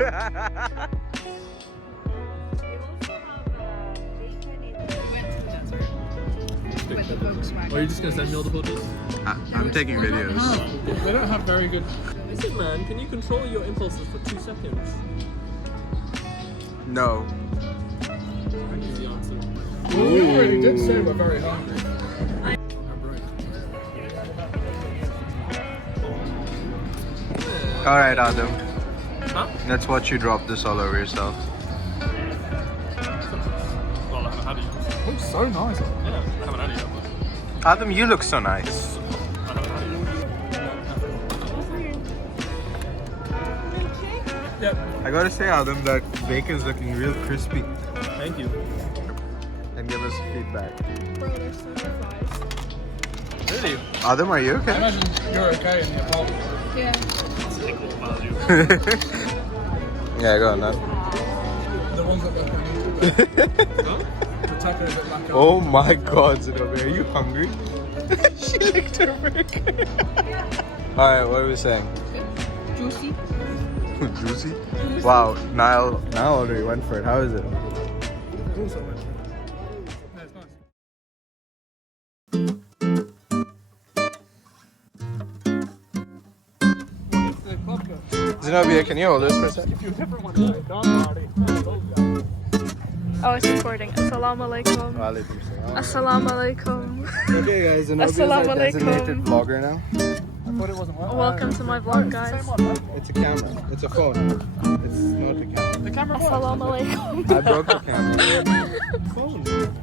Or are you just gonna send me all the photos? I'm taking videos. They don't have very good. Listen, man, can you control your impulses for 2 seconds? No. That is the answer. Well, we already did say we're very hungry. Alright, Adam. Huh? Let's watch you drop this all over yourself. Well, I haven't had it yet. It looks so nice. Yeah, I haven't had it yet. Adam, you look so nice. I haven't had it yet. Yep. I gotta say, Adam, that bacon's looking real crispy. Thank you. And give us feedback. Bro, there's so many flies. Really? Adam, are you I okay? imagine you're okay in the apartment. Yeah. Yeah, go on, man. The ones that look Huh? the tacos that lack Oh my god, Zenobia, are you hungry? She licked her burger. Alright, what are we saying? Juicy. Juicy? Wow, Niall already went for it. How is it? also went. No, it's nice. Zenobia, can you hold this for a second? Oh, it's recording. Assalamu alaikum. Assalamu alaikum. Okay guys, Zenobia's our Assalamu designated alaikum. vlogger now. I thought it wasn't working. Welcome to my vlog, guys. It's a camera. It's a phone. It's not a camera. The camera works. Assalamu alaikum. I broke the camera.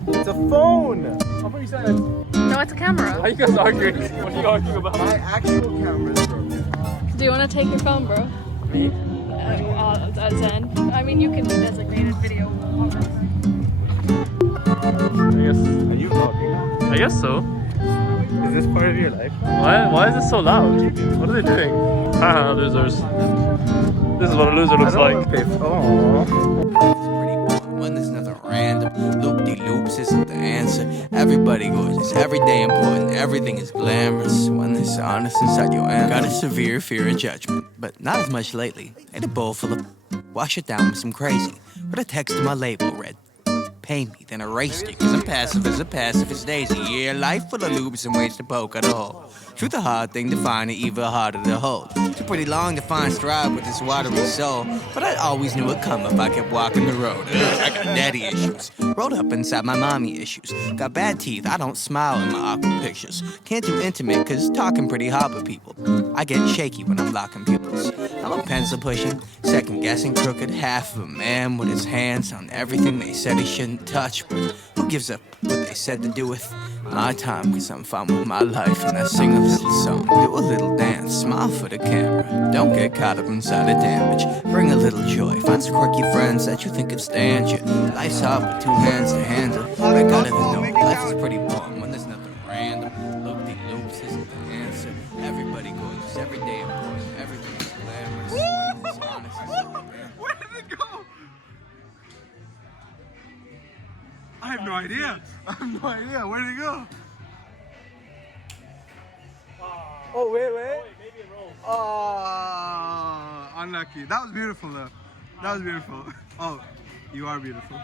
It's a phone! I thought you said No, it's a camera. Why are you guys arguing? What are you arguing about? My actual camera is broken. Do you want to take your phone, bro? Me? Zain. I mean, you can be designated video. I guess. Are you vlogging now? I guess so. Is this part of your life? Why is it so loud? What are they doing? Haha, losers. This is what a loser looks like. Aww. It's pretty boring when there's nothing random. Loop-de-loops isn't the answer. Everybody gorgeous, every day important, everything is glamorous. When there's honest inside your hand. Got a severe fear of judgment, but not as much lately. Ate a bowl full of wash it down with some crazy. Put a text to my label read, pay me, then erased it. Cause I'm passive as a pacifist daisy. Yeah, life full of loops and ways to poke at a hole. Truth a hard thing to find and even harder to hold. Too pretty long to find stride with this watery soul. But I always knew it'd come if I kept walking the road. I got daddy issues. Rolled up inside my mommy issues. Got bad teeth, I don't smile in my awkward pictures. Can't do intimate cause talking pretty hard with people. I get shaky when I'm locking pupils. I'm a pencil pushing, second guessing crooked half of a man with his hands on everything they said he shouldn't touch. But who gives up what they said to do with my time? Cause I'm fine with my life and I sing a little song. Do a little dance, smile for the camera. Don't get caught up inside the damage. Bring a little joy, find some quirky friends that you think could stand you. Life's hard with 2 hands to handle. I gotta know, life is pretty boring when there's nothing random. Loop-de-loops isn't the answer. Everybody gorgeous, every day important, everything's glamorous. When there's honest inside your hand. Where did it go? I have no idea. I have no idea. Where did it go? Oh, wait. Maybe it rolls. Oh, unlucky. That was beautiful though. That was beautiful. Oh, you are beautiful.